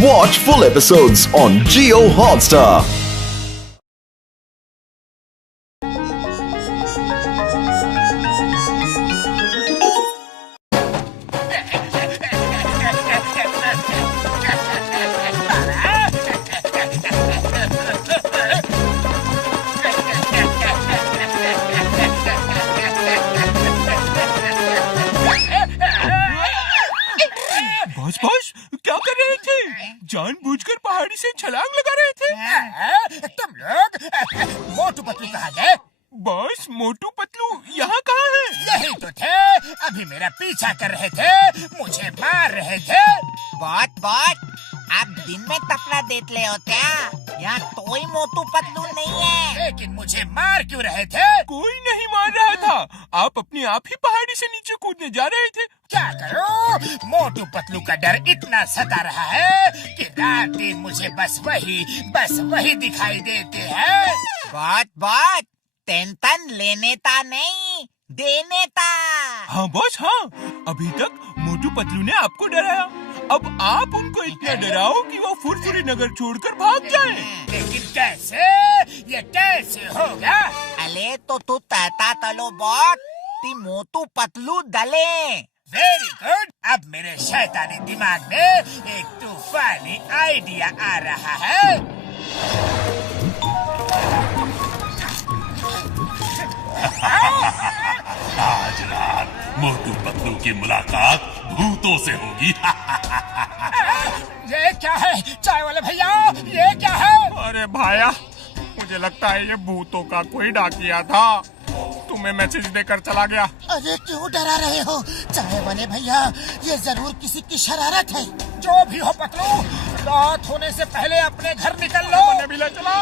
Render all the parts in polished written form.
Watch full episodes on Jio Hotstar. Boss क्या कर रहे थे? जानबूझकर पहाड़ी से छलांग लगा रहे थे? तुम लोग मोटू पतलू कहाँ गए? बॉस मोटू पतलू यहाँ कहाँ है? यही तो थे, अभी मेरा पीछा कर रहे थे, मुझे मार रहे थे। बहुत आप दिन में तपला देते ले हो क्या? यहाँ कोई मोटू पतलू नहीं है। लेकिन मुझे मार क्यों रहे थे? कोई नहीं मार रहा था, आप अपने आप ही पहाड़ी से नीचे कूदने जा रहे थे। क्या करूं? मोटू पतलू का डर इतना सता रहा है कि रात दिन मुझे बस वही दिखाई देते हैं। बहुत टेंशन लेने ता नहीं देने ता। हाँ बॉस हाँ, अभी तक मोटू पतलू ने आपको डराया, अब आप उनको इतना डराओ कि वो फुरफुरी नगर छोड़कर भाग जाए। लेकिन कैसे? ये कैसे होगा? अले तो तू तहता तलो बहुत ती मोटू पतलू दले। वेरी गुड, अब मेरे शैतानी दिमाग में एक तूफानी आइडिया आ रहा है। आज रात मोटू पतलू की मुलाकात भूतों से होगी। ये क्या है चाय वाले भैया, ये क्या है? अरे भाया, मुझे लगता है ये भूतों का कोई डाकिया था, तुम्हें मैसेज देकर चला गया। अरे क्यों डरा रहे हो चाय वाले भैया, ये जरूर किसी की शरारत है। जो भी हो पतलू, रात होने से पहले अपने घर निकल लो। भी ले चलो।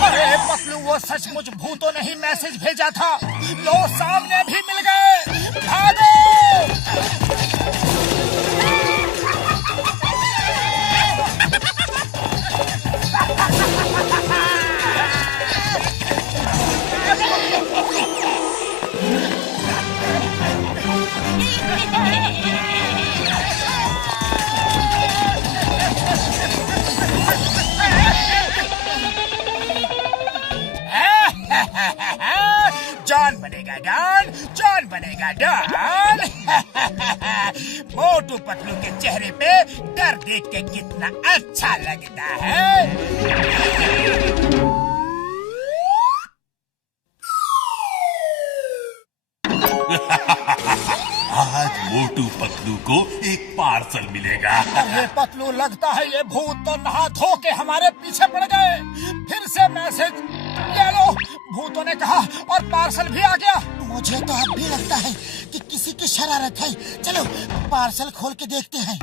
अरे पतलू, वो सचमुच भूतों ने ही मैसेज भेजा था। लो सामने भी मिल गए, भागो। जॉन बनेगा डॉन। मोटू पतलू के चेहरे पे डर देख के कितना अच्छा लगता है। आज मोटू पतलू को एक पार्सल मिलेगा। अरे पतलू, लगता है ये भूत तो नहा धो के हमारे पीछे पड़ गए। फिर से मैसेज ले लो, भूतों ने कहा, और पार्सल भी आ गया। मुझे तो अब भी लगता है कि किसी की शरारत है। चलो पार्सल खोल के देखते हैं।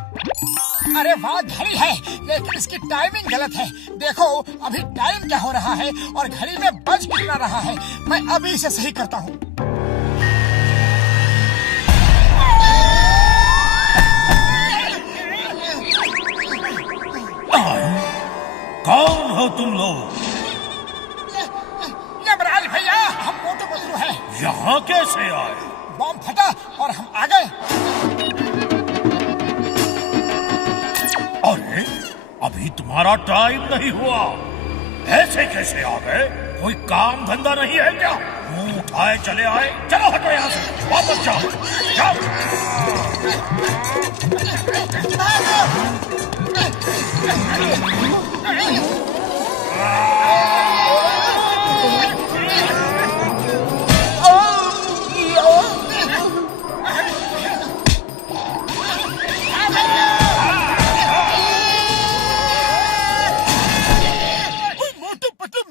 अरे वाह, घड़ी है, लेकिन इसकी टाइमिंग गलत है। देखो अभी टाइम क्या हो रहा है और घड़ी में बज कितना रहा है। मैं अभी इसे सही करता हूँ। कौन हो तुम लोग? यमराज भैया, हम मोटू पतलू हैं। यहाँ कैसे आए? बम फटा और हम आ गए। अरे अभी तुम्हारा टाइम नहीं हुआ, ऐसे कैसे आ गए? कोई काम धंधा नहीं है क्या? मुंह उठाए चले आए। चलो हटो यहाँ से, वापस जाओ मोटू पतलू,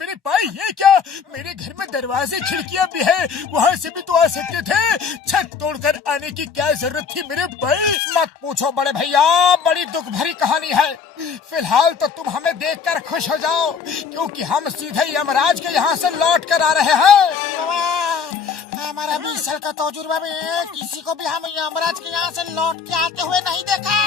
मेरे भाई, ये क्या? मेरे घर में दरवाजे खिड़कियां भी है, वहाँ से भी तो आ सकते थे। छत तोड़कर आने की क्या जरूरत थी मेरे भाई? मत पूछो बड़े भैया, बड़ी दुख भरी कहानी है। फिलहाल तो तुम हमें देखकर खुश हो जाओ, क्योंकि हम सीधे यमराज के यहाँ से लौट कर आ रहे हैं। हमारा 20 साल का तजुर्बा में किसी को भी हम यमराज के यहाँ से लौट के आते हुए नहीं देखा।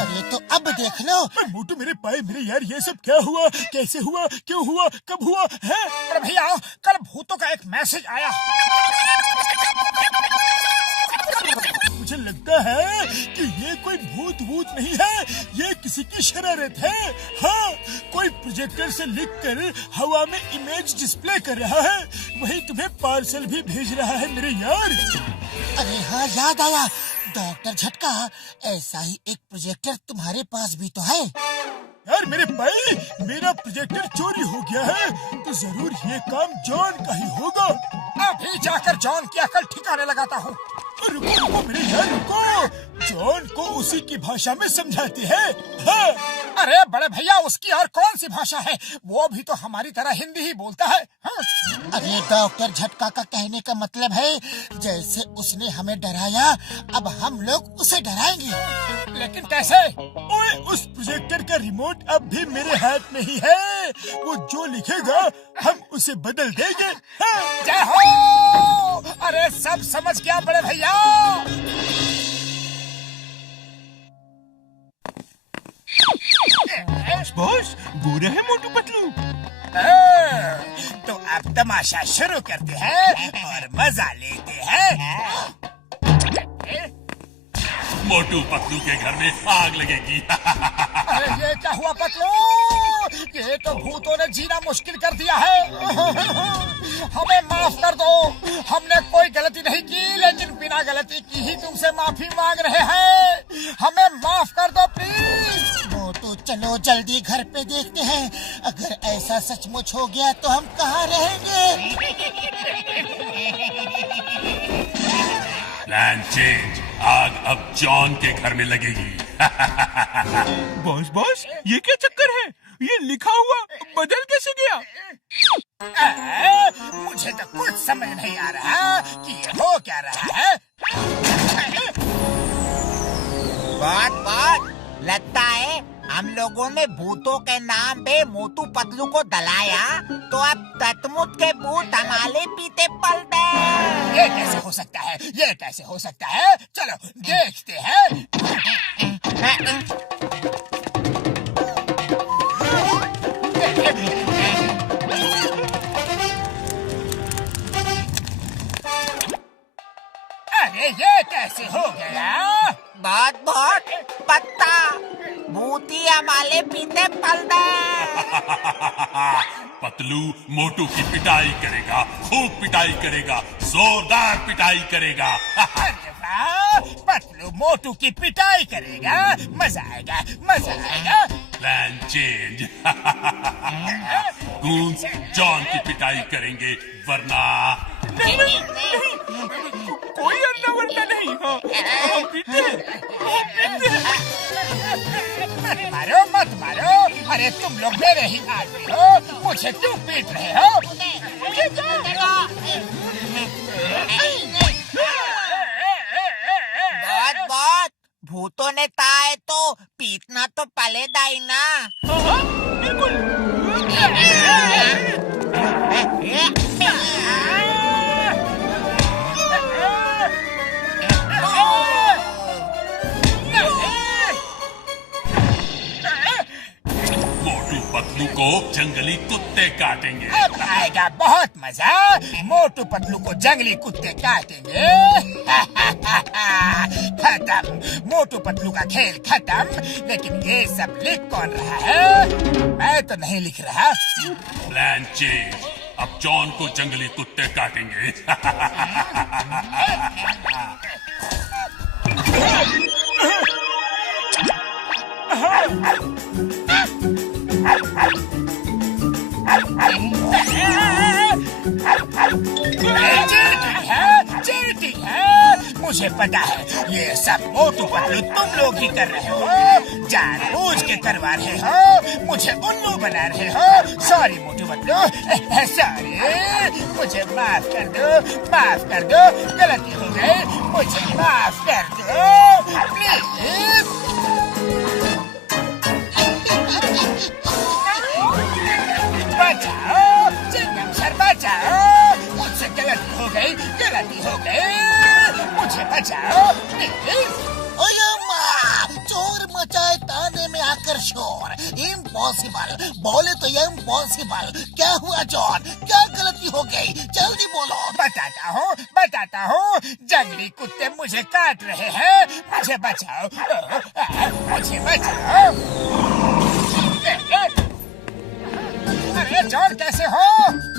अरे तो अब देख लो। मोटू मेरे पाए मेरे यार, ये सब क्या हुआ, कैसे हुआ, क्यों हुआ, कब हुआ है? अरे भैया कल भूतों का एक मैसेज आया। मुझे लगता है कि ये कोई भूत नहीं है, ये किसी की शरारत है। हाँ, कोई प्रोजेक्टर से लिखकर हवा में इमेज डिस्प्ले कर रहा है, वही तुम्हें पार्सल भी भेज रहा है मेरे यार। अरे हाँ याद आया, डॉक्टर झटका, ऐसा ही एक प्रोजेक्टर तुम्हारे पास भी तो है। यार मेरे भाई, मेरा प्रोजेक्टर चोरी हो गया है तो जरूर ये काम जॉन का ही होगा। अभी जाकर जॉन की अकल ठिकाने लगाता हूँ। रुको रुको मेरे यार रुको, जॉन को उसी की भाषा में समझाते हैं। हाँ। अरे बड़े भैया, उसकी और कौन सी भाषा है, वो भी तो हमारी तरह हिंदी ही बोलता है। हाँ? अरे डॉक्टर झटका का कहने का मतलब है जैसे उसने हमें डराया, अब हम लोग उसे डराएंगे। लेकिन कैसे? ओए, उस प्रोजेक्टर का रिमोट अब भी मेरे हाथ में ही है, वो जो लिखेगा हम उसे बदल देंगे। हाँ। जय हो। अरे सब समझ गया बड़े भैया। बॉस, बुरा है मोटू पतलू। तो अब तमाशा शुरू करते हैं और मजा लेते हैं। मोटू पतलू के घर में आग लगेगी। अरे ये क्या हुआ पतलू? ये तो भूतों ने जीना मुश्किल कर दिया है। हमें माफ कर दो, हमने कोई गलती नहीं की, लेकिन बिना गलती की ही तुमसे माफी मांग रहे हैं। हमें माफ कर दो प्लीज। मोटू चलो जल्दी घर पे देखते हैं, अगर ऐसा सचमुच हो गया तो हम कहाँ रहेंगे। प्लान चेंज, आग अब जॉन के घर में लगेगी। बॉस, ये क्या चक्कर है? ये लिखा हुआ बदल कैसे गया? मुझे तो कुछ समझ नहीं आ रहा कि ये हो क्या रहा है। बात लगता है हम लोगों ने भूतों के नाम पे मोटू पतलू को दलाया, तो अब सचमुच के भूत हमारे पीते पल गए। ये कैसे हो सकता है, ये कैसे हो सकता है? चलो देखते हैं। अरे ये कैसे हो गया? बहुत पत्ता भूती हमारे पीते पल गए। पतलू मोटू की पिटाई करेगा, खूब पिटाई करेगा, जोरदार पिटाई करेगा। अरे वाह, पतलू मोटू की पिटाई करेगा, मजा आएगा, मजा आएगा। Plan change. गूंज जॉन की पिटाई करेंगे, वरना नहीं, कोई अन्ना वरना नहीं। हाँ, हम पीते हैं। मत मारो। अरे तुम लोग मेरे ही आदमी हो, मुझे क्यों पीट रहे हो? बहुत भूतों ने ताए तो पीटना तो पलेगा ही ना। हाँ, बिल्कुल। मोटू पतलू को जंगली कुत्ते काटेंगे। अब आएगा बहुत मजा, मोटू पतलू को जंगली कुत्ते काटेंगे। खत्म, मोटू पतलू का खेल खत्म। लेकिन ये सब लिख कौन रहा है? मैं तो नहीं लिख रहा। प्लान चेंज, अब जॉन को जंगली कुत्ते काटेंगे। चीटिंग है, मुझे पता है ये सब मोटू पतलू तुम लोग ही कर रहे हो, जानबूझ के करवा रहे हो, मुझे उल्लू बना रहे हो। सॉरी मोटू पतलू, सॉरी, मुझे माफ कर दो, गलती हो गई, मुझे माफ कर दो प्लीज। बचाओ, चिंगम सर बचाओ, मुझसे गलती हो इम्पॉसिबल, बोले तो ये इम्पॉसिबल। क्या हुआ जॉन, क्या गलती हो गई, जल्दी बोलो। बताता हूँ। जंगली कुत्ते मुझे काट रहे हैं, मुझे बचाओ, मुझे बचाओ। अरे जॉन कैसे हो?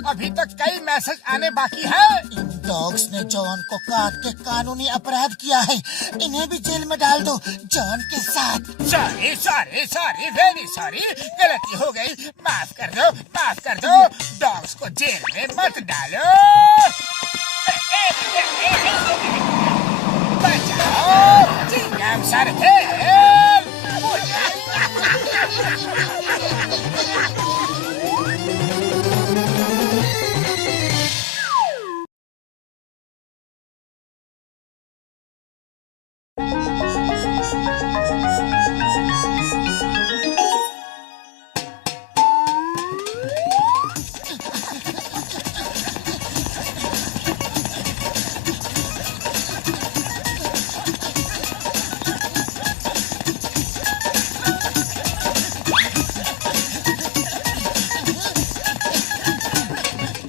अभी तक कई मैसेज आने बाकी है। इन डॉग्स ने जॉन को काट के कानूनी अपराध किया है, इन्हें भी जेल में डाल दो जॉन के साथ। सॉरी वेरी सॉरी, गलती हो गई, माफ कर दो। डॉग्स को जेल में मत डालो। बचाओ, चिंगम सर हेल्प।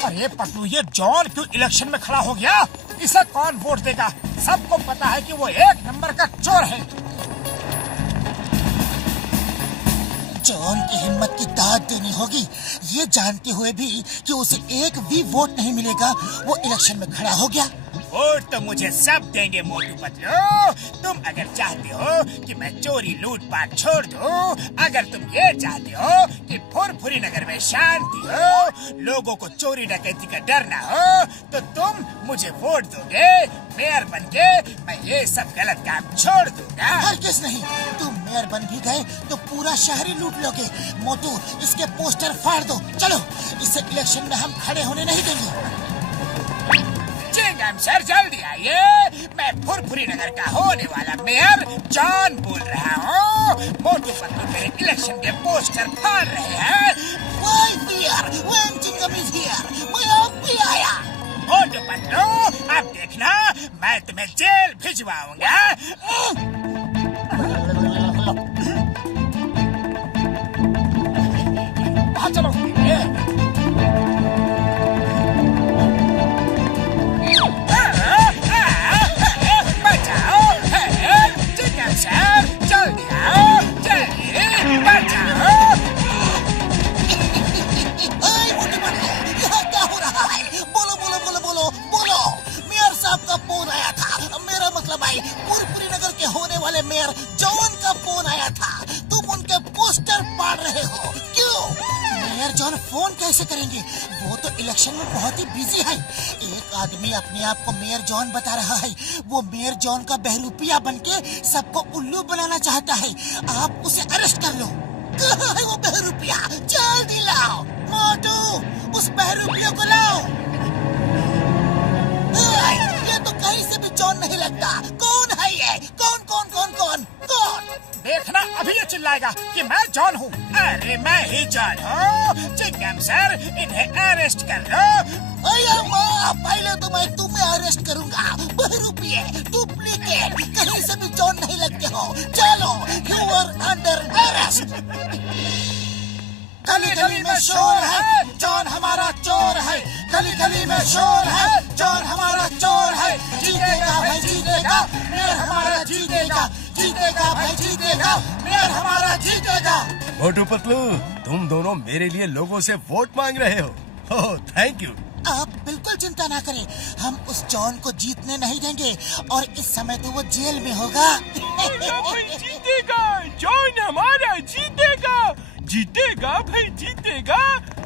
अरे पटलू, ये जॉन क्यों इलेक्शन में खड़ा हो गया? इसे कौन वोट देगा? सबको पता है कि वो एक नंबर का चोर है। जॉन की हिम्मत की दाद देनी होगी। ये जानते हुए भी कि उसे एक भी वोट नहीं मिलेगा, वो इलेक्शन में खड़ा हो गया। वोट तो मुझे सब देंगे मोटू पतलू। तुम अगर चाहते हो कि मैं चोरी लूटपाट छोड़ दूं, अगर तुम ये चाहते हो कि फुरफुरी नगर में शांति हो, लोगों को चोरी डकैती का डर ना हो, तो तुम मुझे वोट दोगे। मेयर बनके मैं ये सब गलत काम छोड़ दूंगा। हरगिज़ नहीं, तुम मेयर बन भी गए तो पूरा शहर ही लूट लोगे। मोटू, इसके पोस्टर फाड़ दो। चलो, इसे इलेक्शन में हम खड़े होने नहीं देंगे। चिंगम सर जल्दी आइए, मैं फुरफुरी नगर का होने वाला मेयर जॉन बोल रहा हूँ। मोटू पतलू मेरे इलेक्शन के पोस्टर फाड़ रहे हैं। चिंगम इज हियर, मैं अब भी आया। मोटू पतलू, अब देखना मैं तुम्हें जेल भिजवाऊंगा। चलो, सर जल्दी आओ, चलिए बचाओ। यहाँ क्या हो रहा है? बोलो। मेयर साहब का फोन आया था। मेरा मतलब है फुरफुरी नगर के होने वाले मेयर जॉन का फोन आया था। तुम उनके पोस्टर फाड़ रहे हो, क्यों? मेयर जॉन फोन कैसे करेंगे? वो तो इलेक्शन में बहुत ही बिजी है। एक आदमी अपने आप को मेयर जॉन बता रहा है। वो मेयर जॉन का बहरूपिया बनके सबको उल्लू बनाना चाहता है। आप उसे अरेस्ट कर लो। कहाँ है वो बहरूपिया? जल्दी लाओ। मोटू, उस बहरूपिया को लाओ। ये तो कहीं से भी जॉन नहीं लगता। कौन है ये? कौन? देखना, अभी ये चिल्लाएगा कि मैं जॉन हूँ। अरे मैं ही जॉन हूँ। चिंगम सर, इन्हें अरेस्ट कर लो। पहले तो मैं तुम्हें अरेस्ट करूंगा। बहरूपिये, डुप्लीकेट, कहीं से भी जॉन नहीं लगते हो। चलो, यू आर अंडर अरेस्ट। गली में शोर है, जॉन हमारा चोर है। गली में शोर है, जॉन हमारा चोर है। जीतेगा भाई जीतेगा, मेयर हमारा जीतेगा। जीतेगा भाई जीतेगा, मेयर हमारा जीतेगा। मोटू पतलू, तुम दोनों मेरे लिए लोगों से वोट मांग रहे हो। ओह, थैंक यू। आप बिल्कुल चिंता ना करें, हम उस जॉन को जीतने नहीं देंगे और इस समय तो वो जेल में होगा। जीतेगा, जॉन हमारा जीतेगा। जीतेगा भाई जीतेगा,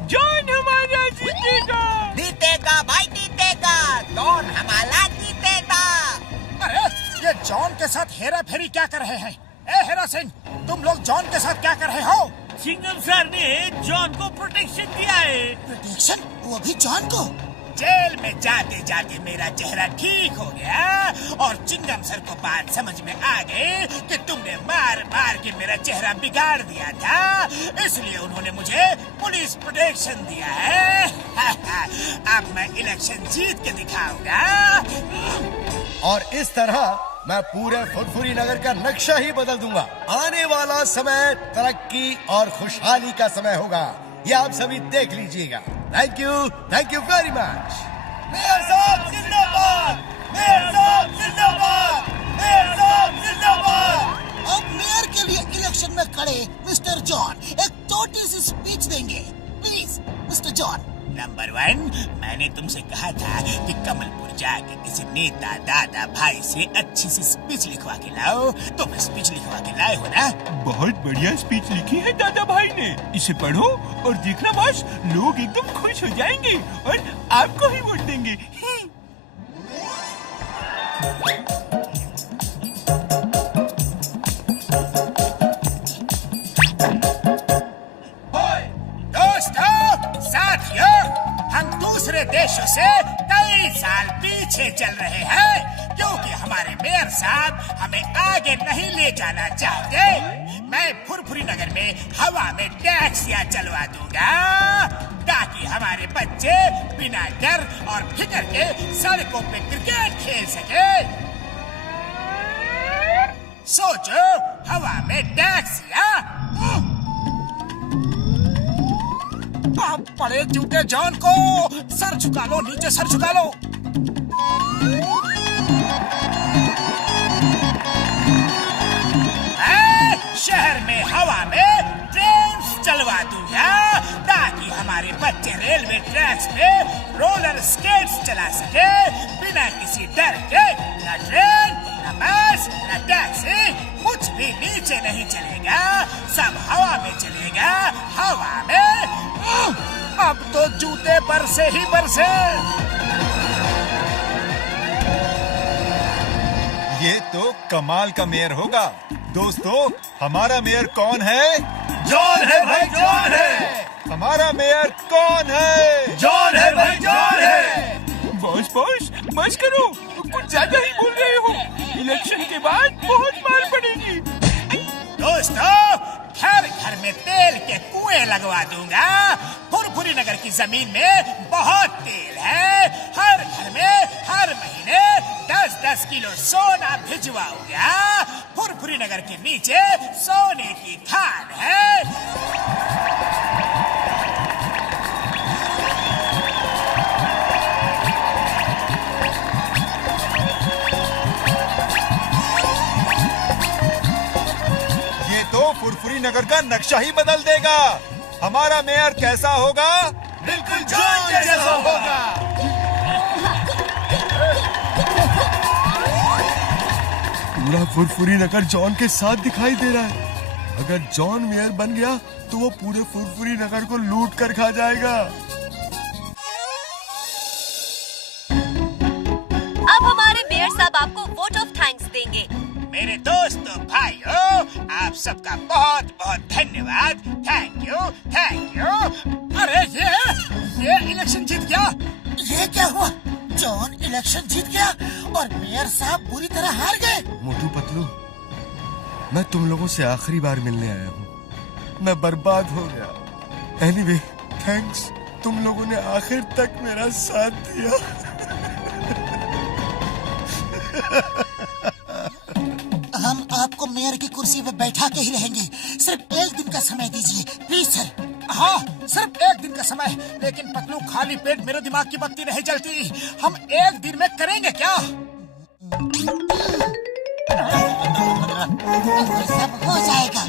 जॉन हमारा जीतेगा। जीतेगा भाई जीतेगा, जॉन हमारा जीतेगा। अरे ये जॉन के साथ हेरा फेरी क्या कर रहे हैं? ए हेरा सिंह, तुम लोग जॉन के साथ क्या कर रहे हो? चिंगम सर ने जॉन को प्रोटेक्शन दिया है। प्रोटेक्शन? वो भी जॉन को? जेल में जाते जाते मेरा चेहरा ठीक हो गया और चिंगम सर को बात समझ में आ गई कि तुमने मार मार के मेरा चेहरा बिगाड़ दिया था, इसलिए उन्होंने मुझे पुलिस प्रोटेक्शन दिया है। अब मैं इलेक्शन जीत के दिखाऊंगा। और इस तरह मैं पूरे फुरफुरी नगर का नक्शा ही बदल दूंगा। आने वाला समय तरक्की और खुशहाली का समय होगा, ये आप सभी देख लीजिएगा। Thank you very much. Mayor साहब जिंदाबाद, मेयर साहब जिंदाबाद, मेयर साहब जिंदाबाद। अब मेयर के लिए इलेक्शन में खड़े मिस्टर जॉन एक छोटी सी स्पीच देंगे। Please mister John. नंबर 1, मैंने तुमसे कहा था कि कमलपुर जाके किसी नेता दादा भाई से अच्छी सी स्पीच लिखवा के लाओ। तुम स्पीच लिखवा के लाए हो ना? बहुत बढ़िया स्पीच लिखी है दादा भाई ने, इसे पढ़ो और देखना बस, लोग एकदम खुश हो जाएंगे और आपको ही वोट देंगे। दूसरे देशों से कई साल पीछे चल रहे हैं क्योंकि हमारे मेयर साहब हमें आगे नहीं ले जाना चाहते। मैं फुरफुरी नगर में हवा में टैक्सियां चलवा दूंगा ताकि हमारे बच्चे बिना डर और फिक्र के सड़कों पे क्रिकेट खेल सके। सोचो, हवा में टैक्सियां। आप बड़े जूते जॉन को सर झुका लो, नीचे सर झुका लो। शहर में हवा में ट्रेन चलवा दूंगा ताकि हमारे बच्चे रेलवे ट्रैक्स पे रोलर स्केट्स चला सके बिना किसी डर के। न ट्रेन, न बस, न टैक्सी, कुछ भी नीचे नहीं चलेगा, सब हवा में चलेगा, हवा में। अब तो जूते बरसे ही बरसे। ये तो कमाल का मेयर होगा। दोस्तों, हमारा मेयर कौन है? जॉन है भाई, जॉन है। हमारा मेयर कौन है? जॉन है भाई, जॉन है। बॉस बस करो, कुछ ज्यादा ही बोल रहे हो। इलेक्शन के बाद बहुत मार पड़ेगी। दोस्तों, घर घर में तेल के कुएं लगवा दूंगा। फुरफुरी नगर की जमीन में बहुत तेल है। हर घर में हर महीने 10-10 किलो सोना भिजवाऊंगा। फुरफुरी नगर के नीचे सोने की खान है। फुरफुरी नगर का नक्शा ही बदल देगा। हमारा मेयर कैसा होगा? बिल्कुल जॉन जैसा होगा। पूरा फुरफुरी नगर जॉन के साथ दिखाई दे रहा है। अगर जॉन मेयर बन गया तो वो पूरे फुरफुरी नगर को लूट कर खा जाएगा। अब हमारे मेयर साहब आपको वोट ऑफ थैंक्स देंगे। मेरे दोस्तों भाइयों, आप सबका बहुत बहुत धन्यवाद। Thank you. अरे ये इलेक्शन जीत गया। ये क्या हुआ? जॉन इलेक्शन जीत गया और मेयर साहब बुरी तरह हार गए। मोटू पतलू, मैं तुम लोगों से आखिरी बार मिलने आया हूँ। मैं बर्बाद हो गया। एनीवे, थैंक्स, तुम लोगों ने आखिर तक मेरा साथ दिया। हम आपको मेयर की कुर्सी पे बैठा के ही रहेंगे। सिर्फ एक दिन का समय दीजिए प्लीज सर। हाँ, सिर्फ एक दिन का समय। लेकिन पतलू, खाली पेट मेरे दिमाग की बत्ती नहीं जलती। हम एक दिन में करेंगे क्या? सब हो जाएगा।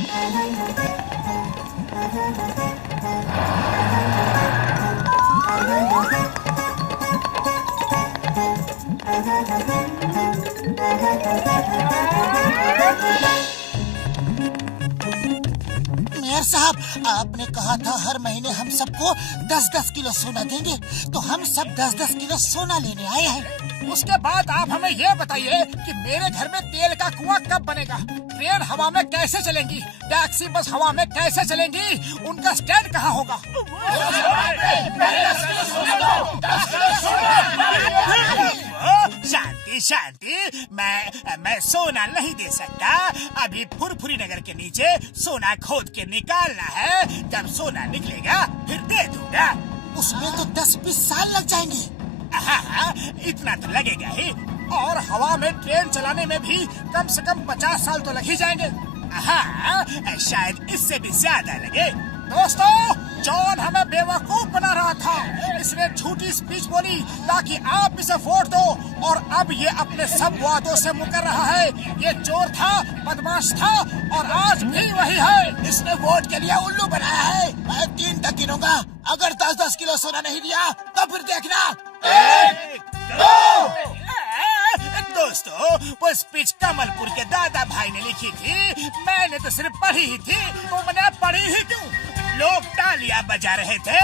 मेयर साहब, आपने कहा था हर महीने हम सबको 10-10 किलो सोना देंगे, तो हम सब 10-10 किलो सोना लेने आए हैं। उसके बाद आप हमें ये बताइए कि मेरे घर में तेल का कुआं कब बनेगा? ट्रेन हवा में कैसे चलेंगी? टैक्सी बस हवा में कैसे चलेंगी? उनका स्टैंड कहाँ होगा? शांति, मैं सोना नहीं दे सकता। अभी फुरफुरी नगर के नीचे सोना खोद के निकालना है। जब सोना निकलेगा फिर दे दूंगा। उसमें तो 10-20 साल लग जाएंगे। हाँ, इतना तो लगेगा ही। और हवा में ट्रेन चलाने में भी कम से कम 50 साल तो लग ही जाएंगे। हाँ, शायद इससे भी ज्यादा लगे। दोस्तों, जॉन हमें बेवकूफ बना रहा था। इसने झूठी स्पीच बोली ताकि आप इसे वोट दो, और अब ये अपने सब वादों से मुकर रहा है। ये चोर था, बदमाश था, और आज भी वही है। इसने वोट के लिए उल्लू बनाया है। मैं 3 तक गिनूंगा। अगर 10-10 किलो सोना नहीं दिया तो फिर देखना। 1, 2। दोस्तों, वो स्पीच कमलपुर के दादा भाई ने लिखी थी। मैंने तो सिर्फ पढ़ी ही थी। तुमने पढ़ी ही क्यों? लोग तालियां बजा रहे थे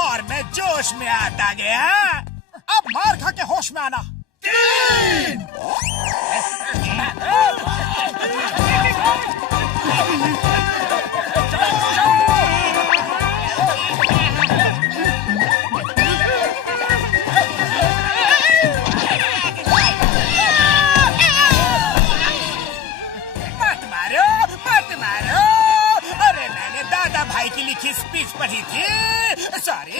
और मैं जोश में आता गया। अब मार खा के होश में आना। 3। की लिखी स्पीच पढ़ी थी। सॉरी,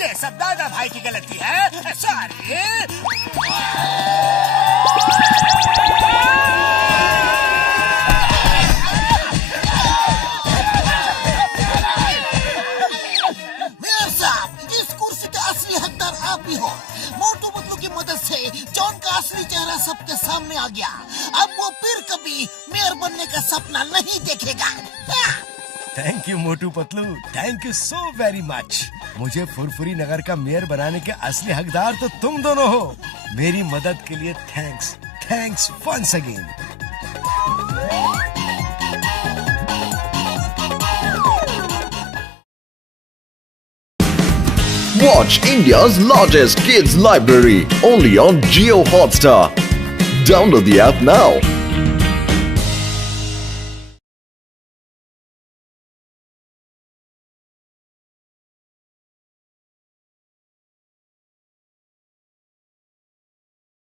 ये सब दादा भाई की गलती है। सॉरी। मेयर साहब, इस कुर्सी का असली हकदार आप ही हो। मोटू पतलू की मदद से जॉन का असली चेहरा सबके सामने आ गया। अब वो फिर कभी मेयर बनने का सपना नहीं देखेगा। Thank you Motu Patlu, thank you so very much. मुझे फुरफुरी नगर का मेयर बनाने के असली हकदार तो तुम दोनों हो। मेरी मदद के लिए thanks once again. Watch India's largest kids library only on Jio Hotstar. Download the app now.